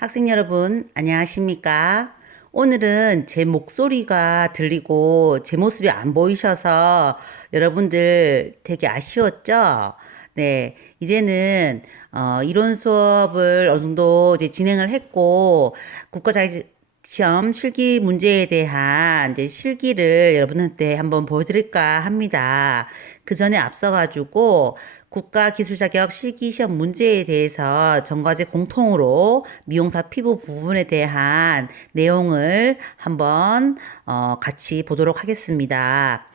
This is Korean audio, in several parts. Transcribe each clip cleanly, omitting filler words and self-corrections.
학생 여러분, 안녕하십니까? 오늘은 제 목소리가 들리고 제 모습이 안 보이셔서 여러분들 되게 아쉬웠죠? 네, 이제는 이론 수업을 어느 정도 이제 진행을 했고 국가자격시험 실기 문제에 대한 이제 실기를 여러분한테 한번 보여드릴까 합니다. 그 전에 앞서가지고 국가기술자격 실기시험 문제에 대해서 전과제 공통으로 미용사 피부 부분에 대한 내용을 한번 같이 보도록 하겠습니다.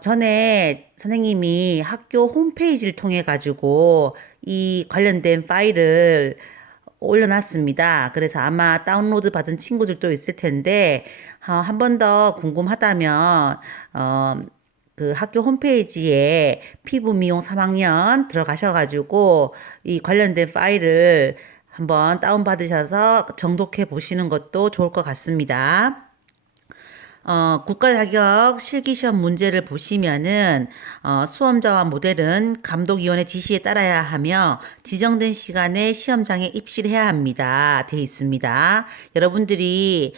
전에 선생님이 학교 홈페이지를 통해 가지고 이 관련된 파일을 올려놨습니다. 그래서 아마 다운로드 받은 친구들도 있을 텐데, 한 번 더 궁금하다면, 그 학교 홈페이지에 피부 미용 3학년 들어가셔가지고 이 관련된 파일을 한번 다운받으셔서 정독해 보시는 것도 좋을 것 같습니다. 국가 자격 실기시험 문제를 보시면은 수험자와 모델은 감독위원의 지시에 따라야 하며 지정된 시간에 시험장에 입실해야 합니다. 돼 있습니다. 여러분들이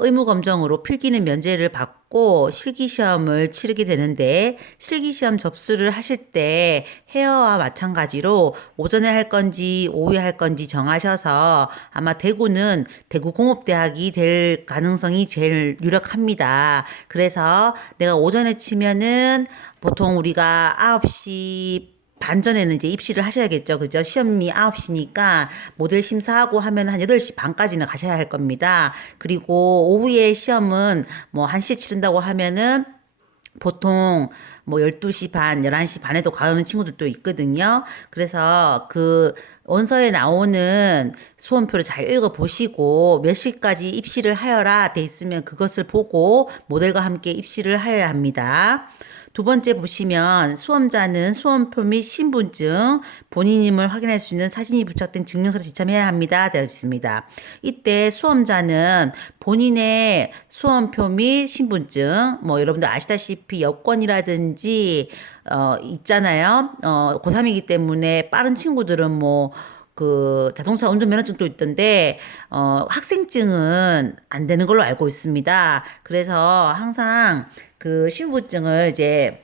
의무 검정으로 필기는 면제를 받고 실기시험을 치르게 되는데 실기시험 접수를 하실 때 헤어와 마찬가지로 오전에 할 건지 오후에 할 건지 정하셔서 아마 대구는 대구공업대학이 될 가능성이 제일 유력합니다. 그래서 내가 오전에 치면은 보통 우리가 9시 반 전에는 이제 입시를 하셔야겠죠. 그죠? 시험이 9시니까 모델 심사하고 하면 한 8시 반까지는 가셔야 할 겁니다. 그리고 오후에 시험은 뭐 1시에 치른다고 하면은 보통 뭐 12시 반, 11시 반에도 가는 친구들도 있거든요. 그래서 그 원서에 나오는 수험표를 잘 읽어 보시고 몇 시까지 입시를 하여라 돼 있으면 그것을 보고 모델과 함께 입시를 하여야 합니다. 두 번째 보시면 수험자는 수험표 및 신분증, 본인임을 확인할 수 있는 사진이 부착된 증명서를 지참해야 합니다. 되어 있습니다. 이때 수험자는 본인의 수험표 및 신분증, 뭐 여러분들 아시다시피 여권이라든지 있잖아요. 고3이기 때문에 빠른 친구들은 뭐 그 자동차 운전면허증도 있던데 학생증은 안 되는 걸로 알고 있습니다. 그래서 항상 그 신분증을 이제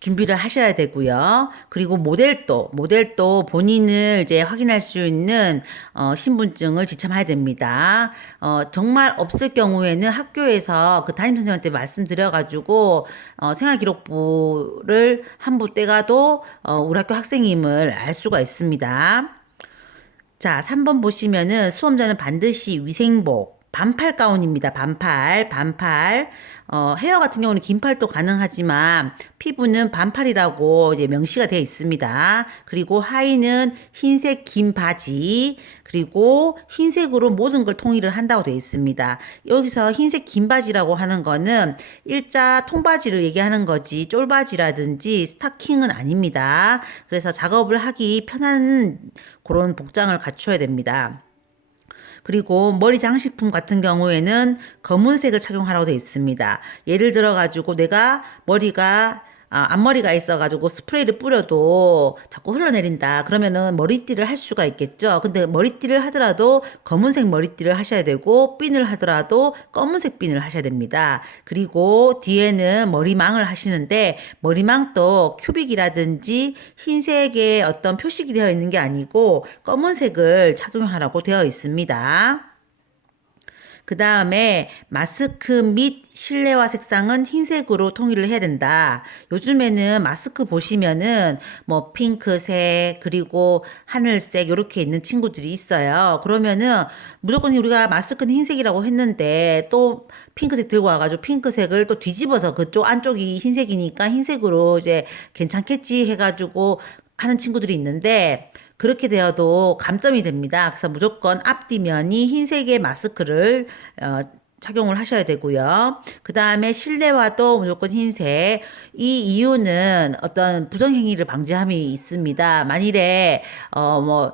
준비를 하셔야 되고요. 그리고 모델도 본인을 이제 확인할 수 있는 신분증을 지참해야 됩니다. 정말 없을 경우에는 학교에서 그 담임선생님한테 말씀드려가지고 생활기록부를 한 부 떼가도 우리 학교 학생임을 알 수가 있습니다. 자, 3번 보시면은 수험자는 반드시 위생복, 반팔 가운입니다. 반팔. 헤어 같은 경우는 긴팔도 가능하지만 피부는 반팔이라고 이제 명시가 되어 있습니다. 그리고 하의는 흰색 긴 바지, 그리고 흰색으로 모든 걸 통일을 한다고 되어 있습니다. 여기서 흰색 긴 바지라고 하는 거는 일자 통바지를 얘기하는 거지 쫄바지라든지 스타킹은 아닙니다. 그래서 작업을 하기 편한 그런 복장을 갖춰야 됩니다. 그리고 머리 장식품 같은 경우에는 검은색을 착용하라고 되어 있습니다. 예를 들어 가지고 내가 머리가 앞머리가 있어가지고 스프레이를 뿌려도 자꾸 흘러내린다. 그러면은 머리띠를 할 수가 있겠죠. 근데 머리띠를 하더라도 검은색 머리띠를 하셔야 되고, 핀을 하더라도 검은색 핀을 하셔야 됩니다. 그리고 뒤에는 머리망을 하시는데, 머리망도 큐빅이라든지 흰색의 어떤 표식이 되어 있는 게 아니고, 검은색을 착용하라고 되어 있습니다. 그 다음에 마스크 및 실내화 색상은 흰색으로 통일을 해야 된다. 요즘에는 마스크 보시면은 뭐 핑크색 그리고 하늘색 이렇게 있는 친구들이 있어요. 그러면은 무조건 우리가 마스크는 흰색이라고 했는데 또 핑크색 들고 와가지고 핑크색을 또 뒤집어서 그쪽 안쪽이 흰색이니까 흰색으로 이제 괜찮겠지 해가지고 하는 친구들이 있는데 그렇게 되어도 감점이 됩니다. 그래서 무조건 앞뒤면이 흰색의 마스크를 착용을 하셔야 되고요. 그 다음에 실내화도 무조건 흰색. 이 이유는 어떤 부정행위를 방지함이 있습니다. 만일에 뭐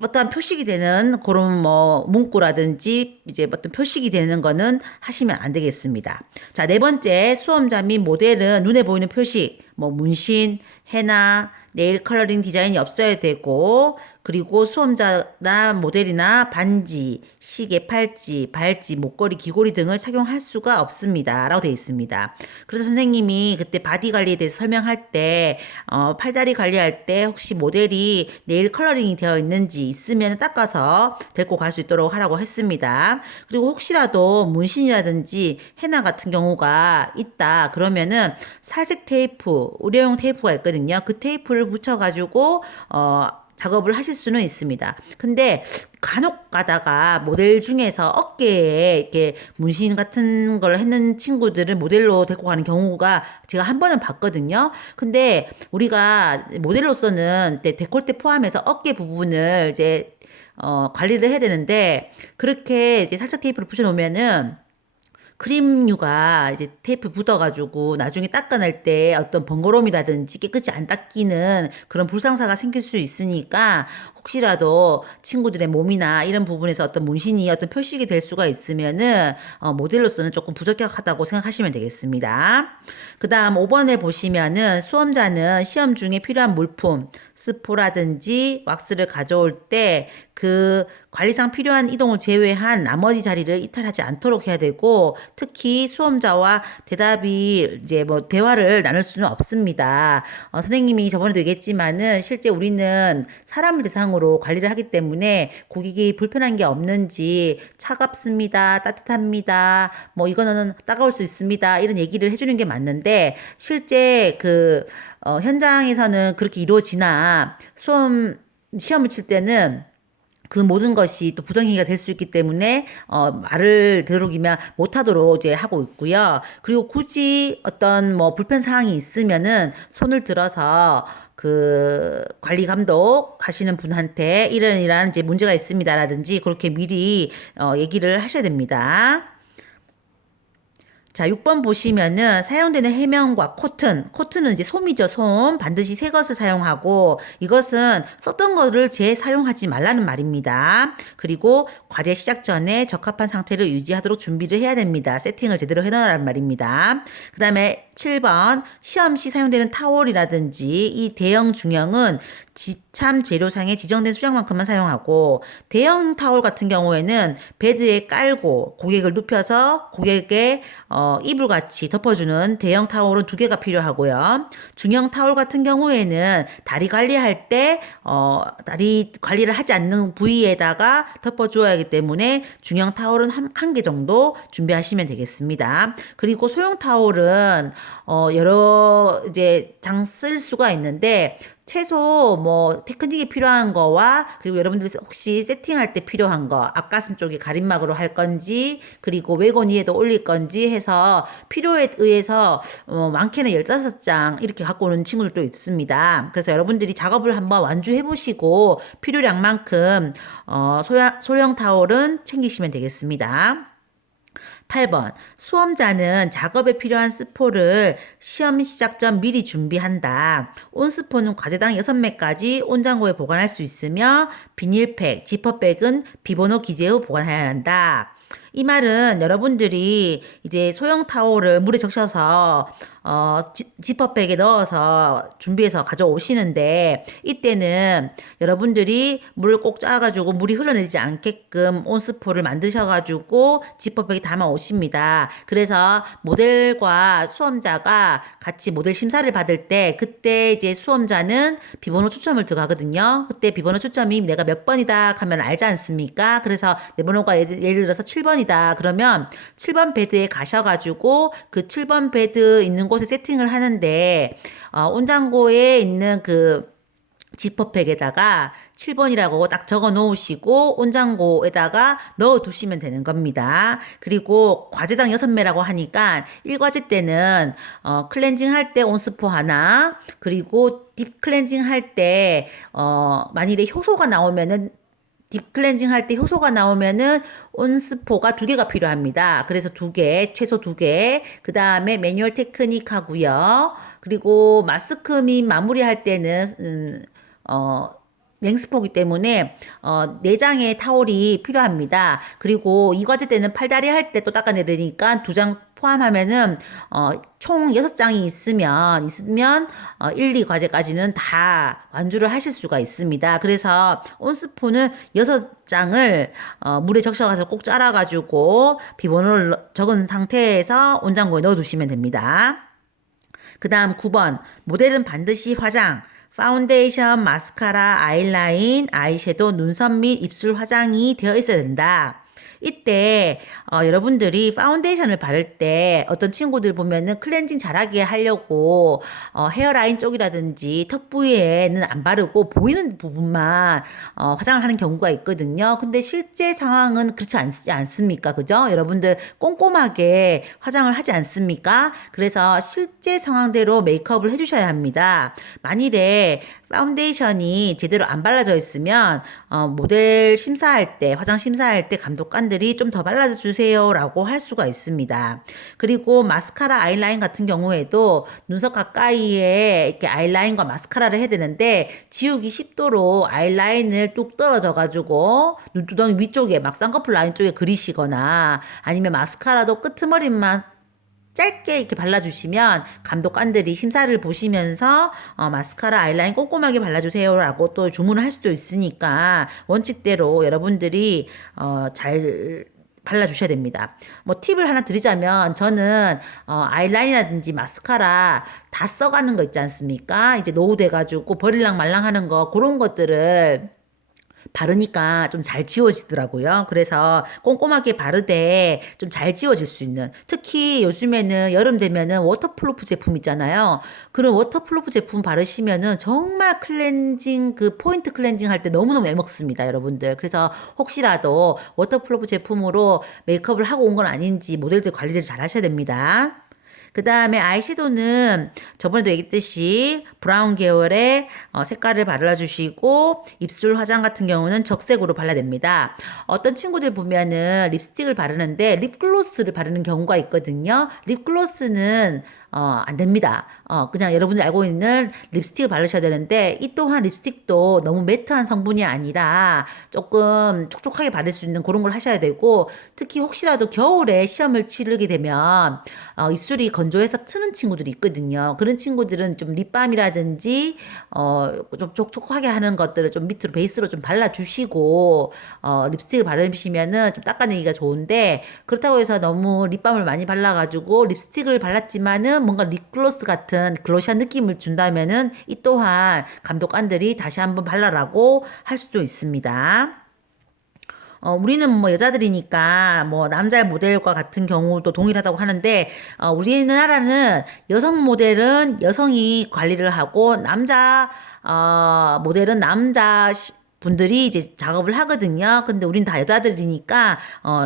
어떠한 표식이 되는 그런 뭐 문구라든지 이제 어떤 표식이 되는 거는 하시면 안 되겠습니다. 자, 네 번째 수험자 및 모델은 눈에 보이는 표식, 뭐 문신, 해나, 네일 컬러링 디자인이 없어야 되고, 그리고 수험자나 모델이나 반지, 시계, 팔찌, 발찌, 목걸이, 귀걸이 등을 착용할 수가 없습니다. 라고 되어 있습니다. 그래서 선생님이 그때 바디 관리에 대해서 설명할 때, 팔다리 관리할 때 혹시 모델이 네일 컬러링이 되어 있는지 있으면 닦아서 데리고 갈 수 있도록 하라고 했습니다. 그리고 혹시라도 문신이라든지 헤나 같은 경우가 있다. 그러면은 살색 테이프, 의료용 테이프가 있거든요. 그 테이프를 붙여가지고, 작업을 하실 수는 있습니다. 근데 간혹 가다가 모델 중에서 어깨에 이렇게 문신 같은 걸 했는 친구들을 모델로 데리고 가는 경우가 제가 한 번은 봤거든요. 근데 우리가 모델로서는 데콜테 포함해서 어깨 부분을 이제 관리를 해야 되는데 그렇게 이제 살짝 테이프를 붙여놓으면은 크림류가 이제 테이프 묻어가지고 나중에 닦아낼 때 어떤 번거로움이라든지 깨끗이 안 닦이는 그런 불상사가 생길 수 있으니까 혹시라도 친구들의 몸이나 이런 부분에서 어떤 문신이 어떤 표식이 될 수가 있으면은 모델로서는 조금 부적격하다고 생각하시면 되겠습니다. 그 다음 5번에 보시면은 수험자는 시험 중에 필요한 물품, 스포라든지 왁스를 가져올 때 그 관리상 필요한 이동을 제외한 나머지 자리를 이탈하지 않도록 해야 되고 특히 수험자와 대답이 이제 뭐 대화를 나눌 수는 없습니다. 선생님이 저번에도 얘기했지만은 실제 우리는 사람을 대상으로 관리를 하기 때문에 고객이 불편한 게 없는지 차갑습니다, 따뜻합니다, 뭐 이거는 따가울 수 있습니다 이런 얘기를 해주는 게 맞는데 실제 현장에서는 그렇게 이루어지나 시험을 칠 때는 그 모든 것이 또 부정행위가 될 수 있기 때문에 말을 되도록이면 못하도록 이제 하고 있고요. 그리고 굳이 어떤 뭐 불편 사항이 있으면은 손을 들어서 그 관리 감독 하시는 분한테 이런 이제 문제가 있습니다라든지 그렇게 미리 얘기를 하셔야 됩니다. 자, 6번 보시면은 사용되는 해명과 코튼은 이제 솜이죠, 솜. 반드시 새 것을 사용하고 이것은 썼던 거를 재사용하지 말라는 말입니다. 그리고 과제 시작 전에 적합한 상태를 유지하도록 준비를 해야 됩니다. 세팅을 제대로 해놓으라는 말입니다. 그 다음에 7번 시험 시 사용되는 타월이라든지 이 대형 중형은 지참 재료상에 지정된 수량만큼만 사용하고 대형 타월 같은 경우에는 베드에 깔고 고객을 눕혀서 고객의 이불 같이 덮어주는 대형 타월은 2개가 필요하고요. 중형 타월 같은 경우에는 다리 관리할 때 다리 관리를 하지 않는 부위에다가 덮어주어야 하기 때문에 중형 타월은 한 개 정도 준비하시면 되겠습니다. 그리고 소형 타월은 여러 이제 장 쓸 수가 있는데 최소 뭐 테크닉이 필요한 거와 그리고 여러분들이 혹시 세팅할 때 필요한 거 앞가슴 쪽에 가림막으로 할 건지 그리고 외gon 위에도 올릴 건지 해서 필요에 의해서 많게는 15장 이렇게 갖고 오는 친구들도 있습니다. 그래서 여러분들이 작업을 한번 완주해 보시고 필요량만큼 소형 타월은 챙기시면 되겠습니다. 8번. 수험자는 작업에 필요한 스포를 시험 시작 전 미리 준비한다. 온스포는 과제당 6매까지 온장고에 보관할 수 있으며 비닐팩, 지퍼백은 비번호 기재 후 보관해야 한다. 이 말은 여러분들이 이제 소형 타올을 물에 적셔서 지퍼백에 넣어서 준비해서 가져오시는데 이때는 여러분들이 물을 꼭 짜가지고 물이 흘러내리지 않게끔 온스포를 만드셔가지고 지퍼백에 담아 오십니다. 그래서 모델과 수험자가 같이 모델 심사를 받을 때 그때 이제 수험자는 비번호 추첨을 들어가거든요. 그때 비번호 추첨이 내가 몇 번이다 하면 알지 않습니까? 그래서 내 번호가 예를 들어서 7번이다 그러면 7번 베드에 가셔가지고 그 7번 베드 있는 곳에 세팅을 하는데 온장고에 있는 그 지퍼백에다가 7번이라고 딱 적어 놓으시고 온장고에다가 넣어 두시면 되는 겁니다. 그리고 과제당 6매라고 하니까 1과제 때는 클렌징 할 때 온스포 하나 그리고 딥 클렌징 할 때 만일에 효소가 나오면은 딥 클렌징 할 때 효소가 나오면은 온스포가 2개가 필요합니다. 그래서 2개, 최소 2개. 그 다음에 매뉴얼 테크닉 하고요. 그리고 마스크 및 마무리할 때는 냉스포기 때문에 4장의 타올이 필요합니다. 그리고 이 과제 때는 팔다리 할 때 또 닦아내야 되니까 2장 포함하면은 총 6장이 있으면 1, 2과제까지는 다 완주를 하실 수가 있습니다. 그래서 온스푼은 6장을 물에 적셔가서 꼭 짜라가지고 비번호를 적은 상태에서 온장고에 넣어두시면 됩니다. 그 다음 9번 모델은 반드시 화장, 파운데이션, 마스카라, 아이라인, 아이섀도우, 눈썹 및 입술 화장이 되어 있어야 된다. 이때 여러분들이 파운데이션을 바를 때 어떤 친구들 보면은 클렌징 잘하게 하려고 헤어라인 쪽이라든지 턱 부위에는 안 바르고 보이는 부분만 화장을 하는 경우가 있거든요. 근데 실제 상황은 그렇지 않습니까? 그죠? 여러분들 꼼꼼하게 화장을 하지 않습니까? 그래서 실제 상황대로 메이크업을 해주셔야 합니다. 만일에 파운데이션이 제대로 안 발라져 있으면 모델 심사할 때, 화장 심사할 때 감독관들이 좀 더 발라주세요라고 할 수가 있습니다. 그리고 마스카라, 아이라인 같은 경우에도 눈썹 가까이에 이렇게 아이라인과 마스카라를 해야 되는데 지우기 쉽도록 아이라인을 뚝 떨어져가지고 눈두덩이 위쪽에 막 쌍꺼풀 라인 쪽에 그리시거나 아니면 마스카라도 끄트머리만 짧게 이렇게 발라주시면 감독관들이 심사를 보시면서 마스카라 아이라인 꼼꼼하게 발라주세요라고 또 주문을 할 수도 있으니까 원칙대로 여러분들이 잘 발라주셔야 됩니다. 뭐 팁을 하나 드리자면 저는 아이라인이라든지 마스카라 다 써가는 거 있지 않습니까? 이제 노후 돼가지고 버릴랑 말랑 하는 거 그런 것들을 바르니까 좀 잘 지워지더라고요. 그래서 꼼꼼하게 바르되 좀 잘 지워질 수 있는 특히 요즘에는 여름 되면은 워터프루프 제품 있잖아요. 그런 워터프루프 제품 바르시면은 정말 클렌징 그 포인트 클렌징 할 때 너무너무 애먹습니다, 여러분들. 그래서 혹시라도 워터프루프 제품으로 메이크업을 하고 온 건 아닌지 모델들 관리를 잘 하셔야 됩니다. 그 다음에 아이섀도우는 저번에도 얘기했듯이 브라운 계열의 색깔을 발라주시고 입술 화장 같은 경우는 적색으로 발라냅니다. 어떤 친구들 보면은 립스틱을 바르는데 립글로스를 바르는 경우가 있거든요. 립글로스는 안 됩니다. 그냥 여러분들 알고 있는 립스틱을 바르셔야 되는데, 이 또한 립스틱도 너무 매트한 성분이 아니라 조금 촉촉하게 바를 수 있는 그런 걸 하셔야 되고, 특히 혹시라도 겨울에 시험을 치르게 되면, 입술이 건조해서 트는 친구들이 있거든요. 그런 친구들은 좀 립밤이라든지, 좀 촉촉하게 하는 것들을 좀 밑으로 베이스로 좀 발라주시고, 립스틱을 바르시면은 좀 닦아내기가 좋은데, 그렇다고 해서 너무 립밤을 많이 발라가지고 립스틱을 발랐지만은 뭔가 립글로스 같은 글로시한 느낌을 준다면은 이 또한 감독관들이 다시 한번 발라라고 할 수도 있습니다. 우리는 뭐 여자들이니까 뭐 남자 모델과 같은 경우도 동일하다고 하는데, 우리나라는 여성 모델은 여성이 관리를 하고 남자, 모델은 분들이 이제 작업을 하거든요. 근데 우린 다 여자들이니까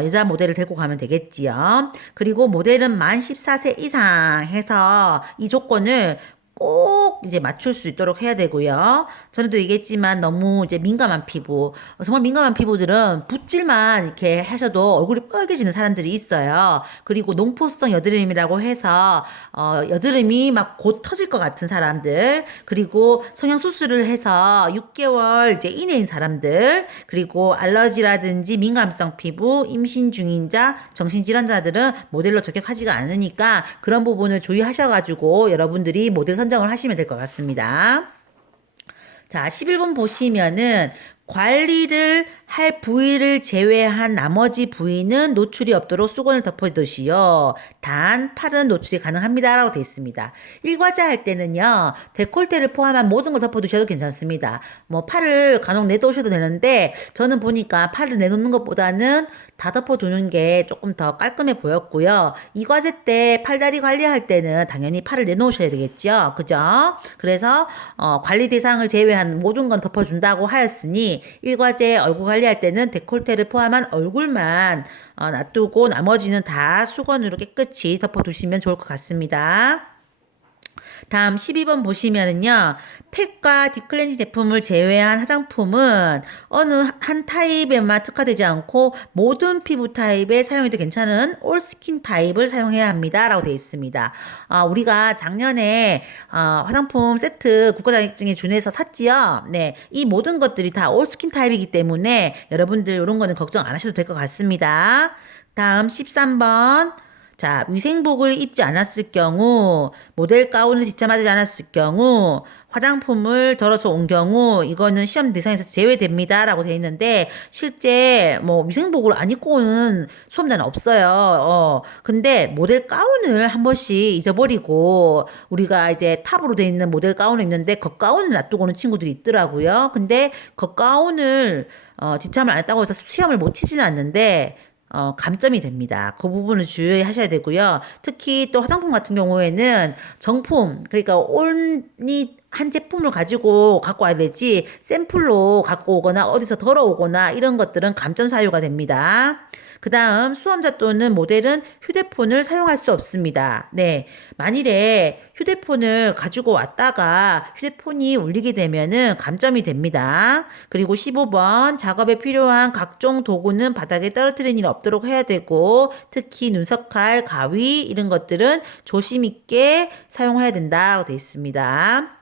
여자 모델을 데리고 가면 되겠지요. 그리고 모델은 만 14세 이상 해서 이 조건을 꼭 이제 맞출 수 있도록 해야 되고요. 전에도 얘기했지만 너무 이제 민감한 피부, 정말 민감한 피부들은 붓질만 이렇게 하셔도 얼굴이 빨개지는 사람들이 있어요. 그리고 농포성 여드름이라고 해서 여드름이 막 곧 터질 것 같은 사람들, 그리고 성형 수술을 해서 6개월 이제 이내인 사람들, 그리고 알러지라든지 민감성 피부, 임신 중인자, 정신질환자들은 모델로 적격하지가 않으니까 그런 부분을 주의하셔가지고 여러분들이 모델 선정을 하시면 될 것 같습니다. 자, 11번 보시면은 관리를 할 부위를 제외한 나머지 부위는 노출이 없도록 수건을 덮어두시오. 단 팔은 노출이 가능합니다 라고 되어 있습니다. 일과제 할 때는요, 데콜테를 포함한 모든 걸 덮어두셔도 괜찮습니다. 뭐 팔을 간혹 내놓으셔도 되는데 저는 보니까 팔을 내놓는 것보다는 다 덮어두는 게 조금 더 깔끔해 보였고요. 이 과제 때 팔다리 관리할 때는 당연히 팔을 내놓으셔야 되겠죠. 그죠? 그래서 관리 대상을 제외한 모든 건 덮어준다고 하였으니 일과제 얼굴 관리할 때는 데콜테를 포함한 얼굴만 놔두고 나머지는 다 수건으로 깨끗이 덮어두시면 좋을 것 같습니다. 다음 12번 보시면은요, 팩과 딥클렌징 제품을 제외한 화장품은 어느 한 타입에만 특화되지 않고 모든 피부 타입에 사용해도 괜찮은 올 스킨 타입을 사용해야 합니다 라고 되어 있습니다. 우리가 작년에 화장품 세트 국가자격증에 준해서 샀지요. 네, 이 모든 것들이 다 올 스킨 타입이기 때문에 여러분들 이런 거는 걱정 안 하셔도 될 것 같습니다. 다음 13번 자, 위생복을 입지 않았을 경우, 모델 가운을 지참하지 않았을 경우, 화장품을 덜어서 온 경우, 이거는 시험 대상에서 제외됩니다. 라고 되어 있는데, 실제 뭐 위생복을 안 입고 오는 수험자는 없어요. 근데 모델 가운을 한 번씩 잊어버리고, 우리가 이제 탑으로 되어 있는 모델 가운을 입는데, 겉가운을 놔두고 오는 친구들이 있더라고요. 근데 겉가운을 지참을 안 했다고 해서 시험을 못 치지는 않는데, 감점이 됩니다. 그 부분을 주의하셔야 되고요. 특히 또 화장품 같은 경우에는 정품, 그러니까 온리 한 제품을 갖고 와야 되지, 샘플로 갖고 오거나 어디서 덜어오거나 이런 것들은 감점 사유가 됩니다. 그 다음 수험자 또는 모델은 휴대폰을 사용할 수 없습니다. 네. 만일에 휴대폰을 가지고 왔다가 휴대폰이 울리게 되면은 감점이 됩니다. 그리고 15번 작업에 필요한 각종 도구는 바닥에 떨어뜨리는 일 없도록 해야 되고 특히 눈썹칼, 가위 이런 것들은 조심 있게 사용해야 된다고 되어 있습니다.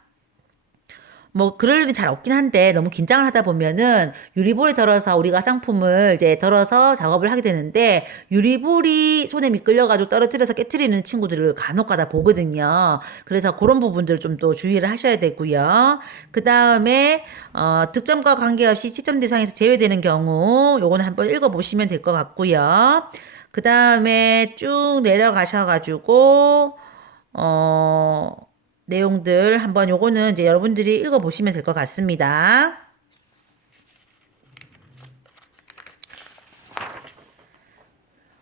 뭐 그럴 일이 잘 없긴 한데 너무 긴장을 하다 보면은 유리볼에 덜어서 우리가 화장품을 이제 덜어서 작업을 하게 되는데 유리볼이 손에 미끌려가지고 떨어뜨려서 깨트리는 친구들을 간혹 가다 보거든요. 그래서 그런 부분들 좀 또 주의를 하셔야 되고요. 그 다음에 득점과 관계없이 채점 대상에서 제외되는 경우 요거는 한번 읽어보시면 될 것 같고요. 그 다음에 쭉 내려가셔가지고 내용들 한번 요거는 이제 여러분들이 읽어보시면 될 것 같습니다.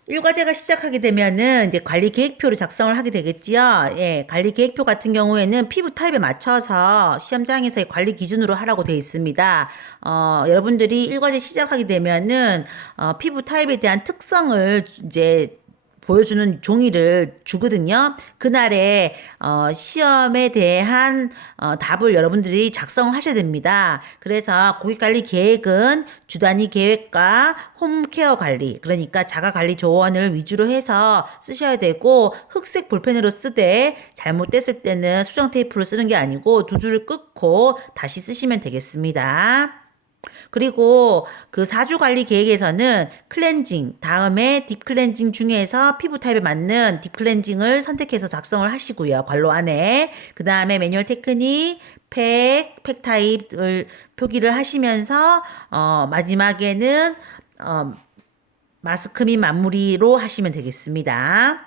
일과제가 시작하게 되면은 이제 관리 계획표를 작성을 하게 되겠지요. 예, 관리 계획표 같은 경우에는 피부 타입에 맞춰서 시험장에서의 관리 기준으로 하라고 되어 있습니다. 여러분들이 일과제 시작하게 되면은 피부 타입에 대한 특성을 이제 보여주는 종이를 주거든요. 그날에 시험에 대한 답을 여러분들이 작성을 하셔야 됩니다. 그래서 고객관리 계획은 주단위 계획과 홈케어 관리, 그러니까 자가관리 조언을 위주로 해서 쓰셔야 되고 흑색 볼펜으로 쓰되 잘못됐을 때는 수정 테이프를 쓰는 게 아니고 두 줄을 끊고 다시 쓰시면 되겠습니다. 그리고 그 4주 관리 계획에서는 클렌징, 다음에 딥 클렌징 중에서 피부 타입에 맞는 딥 클렌징을 선택해서 작성을 하시고요. 관로 안에. 그 다음에 매뉴얼 테크닉, 팩 타입을 표기를 하시면서, 마지막에는, 마스크 및 마무리로 하시면 되겠습니다.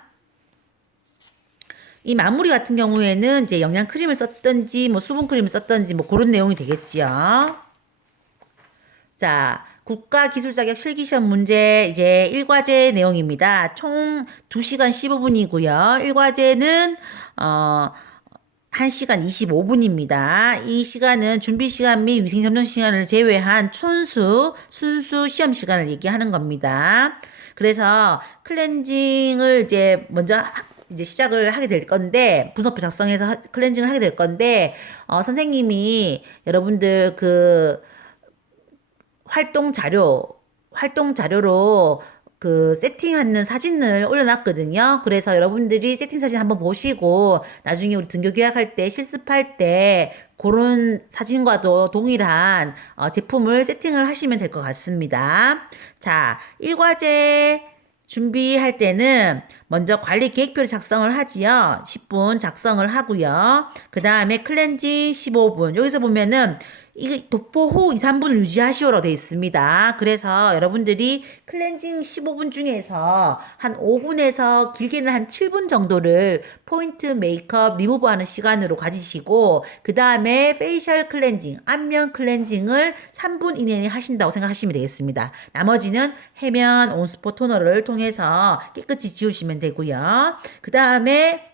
이 마무리 같은 경우에는 이제 영양 크림을 썼든지 뭐 수분 크림을 썼든지 뭐 그런 내용이 되겠지요. 자, 국가기술 자격 실기시험 문제 이제 1과제 내용입니다. 총 2시간 15분이고요. 1과제는 1시간 25분입니다. 이 시간은 준비 시간 및 위생 점정 시간을 제외한 순수 시험 시간을 얘기하는 겁니다. 그래서 클렌징을 이제 먼저 이제 시작을 하게 될 건데 분석표 작성해서 클렌징을 하게 될 건데 선생님이 여러분들 그 활동 자료로 그 세팅하는 사진을 올려놨거든요. 그래서 여러분들이 세팅 사진 한번 보시고 나중에 우리 등교 계약할 때 실습할 때 그런 사진과도 동일한 제품을 세팅을 하시면 될 것 같습니다. 자, 1과제 준비할 때는 먼저 관리 계획표를 작성을 하지요. 10분 작성을 하고요. 그 다음에 클렌징 15분. 여기서 보면은 이게 도포 후 2, 3분을 유지하시오로 되어 있습니다. 그래서 여러분들이 클렌징 15분 중에서 한 5분에서 길게는 한 7분 정도를 포인트 메이크업 리무브 하는 시간으로 가지시고 그 다음에 페이셜 클렌징, 안면 클렌징을 3분 이내에 하신다고 생각하시면 되겠습니다. 나머지는 해면 온스포 토너를 통해서 깨끗이 지우시면 되고요. 그 다음에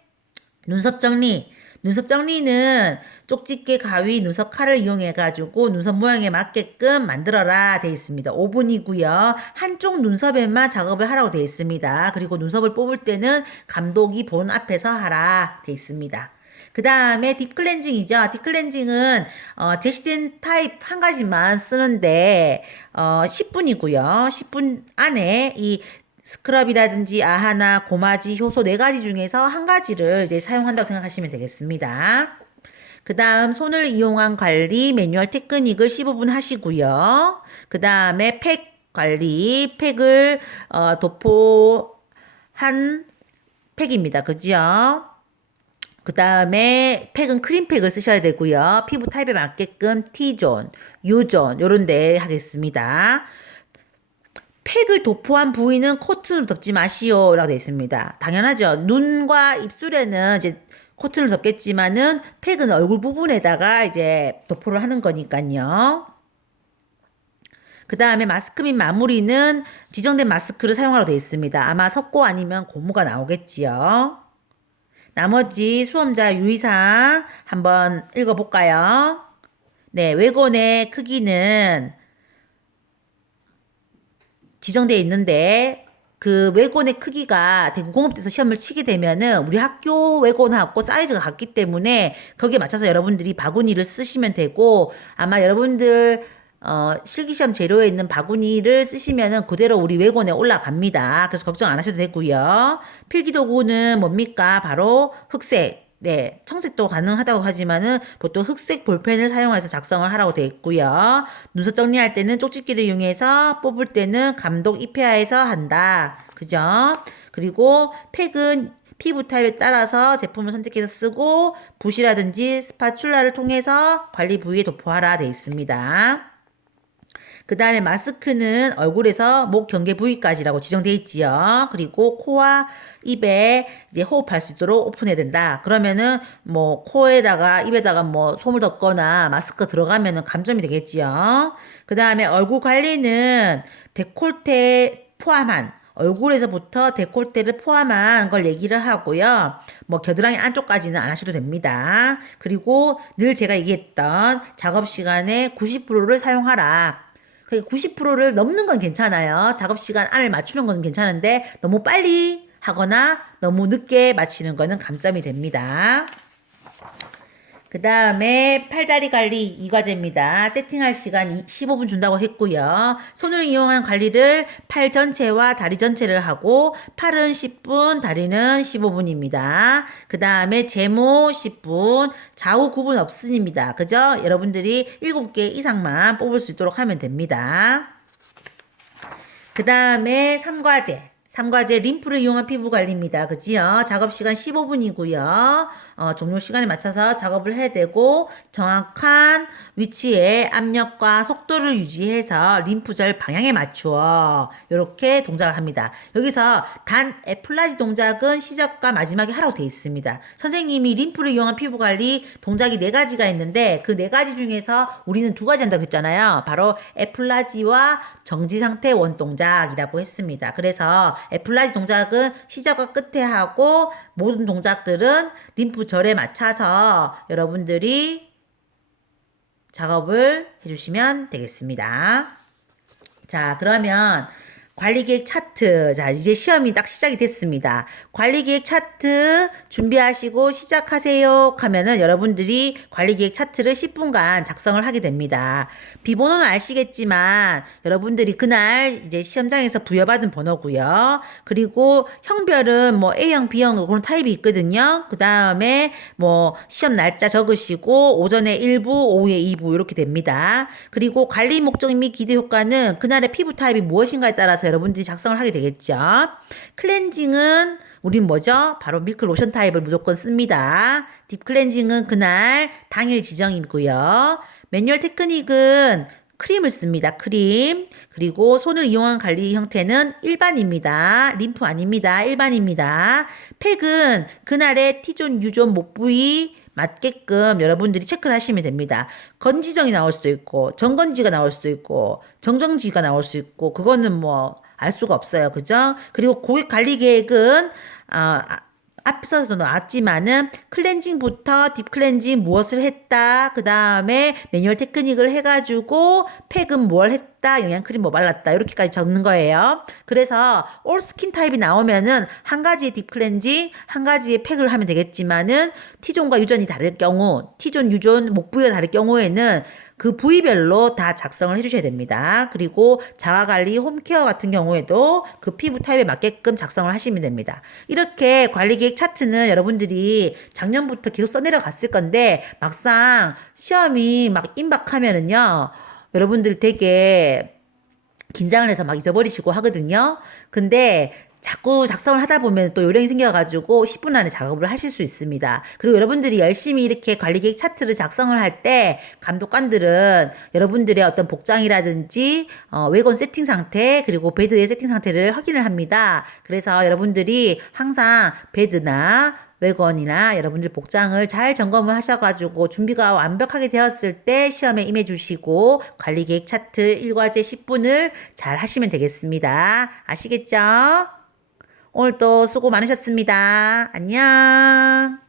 눈썹 정리. 눈썹 정리는 쪽집게 가위, 눈썹 칼을 이용해가지고 눈썹 모양에 맞게끔 만들어라 되어 있습니다. 5분이고요. 한쪽 눈썹에만 작업을 하라고 되어 있습니다. 그리고 눈썹을 뽑을 때는 감독이 본 앞에서 하라 되어 있습니다. 그 다음에 딥클렌징이죠. 딥클렌징은 제시된 타입 한 가지만 쓰는데 10분이고요. 10분 안에 이 스크럽이라든지 아하나, 고마지, 효소 네 가지 중에서 한 가지를 이제 사용한다고 생각하시면 되겠습니다. 그 다음 손을 이용한 관리 매뉴얼 테크닉을 15분 하시고요. 그 다음에 팩 관리, 팩을 도포한 팩입니다. 그죠? 그 다음에 팩은 크림팩을 쓰셔야 되고요. 피부 타입에 맞게끔 T존, U존 요런 데 하겠습니다. 팩을 도포한 부위는 코튼으로 덮지 마시오 라고 되어 있습니다. 당연하죠. 눈과 입술에는 이제 코튼을 덮겠지만은 팩은 얼굴 부분에다가 이제 도포를 하는 거니까요. 그 다음에 마스크 및 마무리는 지정된 마스크를 사용하라고 되어 있습니다. 아마 석고 아니면 고무가 나오겠지요. 나머지 수험자 유의사항 한번 읽어볼까요? 네, 외곤의 크기는 지정되어 있는데 그 외곤의 크기가 대구 공업대에서 시험을 치게 되면은 우리 학교 외곤하고 사이즈가 같기 때문에 거기에 맞춰서 여러분들이 바구니를 쓰시면 되고 아마 여러분들 실기시험 재료에 있는 바구니를 쓰시면은 그대로 우리 외곤에 올라갑니다. 그래서 걱정 안 하셔도 되고요. 필기도구는 뭡니까? 바로 흑색. 네, 청색도 가능하다고 하지만은 보통 흑색 볼펜을 사용해서 작성을 하라고 되어 있고요. 문서 정리할 때는 쪽집기를 이용해서 뽑을 때는 감독 입회하에서 한다. 그죠? 그리고 팩은 피부 타입에 따라서 제품을 선택해서 쓰고 붓이라든지 스파츌라를 통해서 관리 부위에 도포하라 되어 있습니다. 그 다음에 마스크는 얼굴에서 목 경계 부위까지라고 지정되어 있지요. 그리고 코와 입에 이제 호흡할 수 있도록 오픈해야 된다. 그러면은 뭐 코에다가 입에다가 뭐 솜을 덮거나 마스크 들어가면은 감점이 되겠지요. 그 다음에 얼굴 관리는 데콜테 포함한 얼굴에서부터 데콜테를 포함한 걸 얘기를 하고요. 뭐 겨드랑이 안쪽까지는 안 하셔도 됩니다. 그리고 늘 제가 얘기했던 작업 시간에 90%를 사용하라. 90%를 넘는 건 괜찮아요. 작업 시간 안을 맞추는 건 괜찮은데 너무 빨리 하거나 너무 늦게 마치는 거는 감점이 됩니다. 그 다음에 팔다리 관리 2과제입니다. 세팅할 시간 15분 준다고 했고요. 손을 이용한 관리를 팔 전체와 다리 전체를 하고 팔은 10분, 다리는 15분입니다. 그 다음에 제모 10분, 좌우 구분 없습니다. 그죠? 여러분들이 7개 이상만 뽑을 수 있도록 하면 됩니다. 그 다음에 3과제. 3과제 림프를 이용한 피부 관리입니다. 그지요? 작업 시간 15분이고요. 종료 시간에 맞춰서 작업을 해야 되고 정확한 위치에 압력과 속도를 유지해서 림프절 방향에 맞추어 이렇게 동작을 합니다. 여기서 단 애플라지 동작은 시작과 마지막에 하라고 되어 있습니다. 선생님이 림프를 이용한 피부 관리 동작이 4가지가 있는데 그 4가지 중에서 우리는 2가지 한다고 했잖아요. 바로 애플라지와 정지 상태 원 동작이라고 했습니다. 그래서 애플라지 동작은 시작과 끝에 하고 모든 동작들은 림프절에 맞춰서 여러분들이 작업을 해주시면 되겠습니다. 자, 그러면 관리계획 차트. 자, 이제 시험이 딱 시작이 됐습니다. 관리계획 차트 준비하시고 시작하세요 하면은 여러분들이 관리계획 차트를 10분간 작성을 하게 됩니다. 비번호는 아시겠지만 여러분들이 그날 이제 시험장에서 부여받은 번호고요. 그리고 형별은 뭐 A형, B형 그런 타입이 있거든요. 그 다음에 뭐 시험 날짜 적으시고 오전에 1부, 오후에 2부 이렇게 됩니다. 그리고 관리 목적 및 기대 효과는 그날의 피부 타입이 무엇인가에 따라서 여러분들이 작성을 하게 되겠죠. 클렌징은 우린 뭐죠? 바로 밀크 로션 타입을 무조건 씁니다. 딥 클렌징은 그날 당일 지정이고요. 매뉴얼 테크닉은 크림을 씁니다. 크림. 그리고 손을 이용한 관리 형태는 일반입니다. 림프 아닙니다. 일반입니다. 팩은 그날의 T존, U존, 목 부위 맞게끔 여러분들이 체크를 하시면 됩니다. 건지정이 나올 수도 있고 정건지가 나올 수도 있고 정정지가 나올 수 있고 그거는 뭐 알 수가 없어요. 그죠? 그리고 고객 관리 계획은 앞서도 나왔지만은 클렌징부터 딥 클렌징 무엇을 했다. 그 다음에 매뉴얼 테크닉을 해가지고 팩은 뭘 했다. 영양크림 뭐 발랐다. 이렇게까지 적는 거예요. 그래서 올 스킨 타입이 나오면은 한 가지의 딥 클렌징, 한 가지의 팩을 하면 되겠지만은 T존과 유존이 다를 경우, T존, 유존, 목 부위가 다를 경우에는 그 부위별로 다 작성을 해주셔야 됩니다. 그리고 자가관리, 홈케어 같은 경우에도 그 피부 타입에 맞게끔 작성을 하시면 됩니다. 이렇게 관리계획 차트는 여러분들이 작년부터 계속 써내려 갔을 건데 막상 시험이 막 임박하면은요. 여러분들 되게 긴장을 해서 막 잊어버리시고 하거든요. 근데 자꾸 작성을 하다 보면 또 요령이 생겨가지고 10분 안에 작업을 하실 수 있습니다. 그리고 여러분들이 열심히 이렇게 관리계획 차트를 작성을 할 때 감독관들은 여러분들의 어떤 복장이라든지 외관 세팅 상태 그리고 베드의 세팅 상태를 확인을 합니다. 그래서 여러분들이 항상 베드나 외건이나 여러분들 복장을 잘 점검을 하셔가지고 준비가 완벽하게 되었을 때 시험에 임해주시고 관리계획 차트 1과제 10분을 잘 하시면 되겠습니다. 아시겠죠? 오늘도 수고 많으셨습니다. 안녕.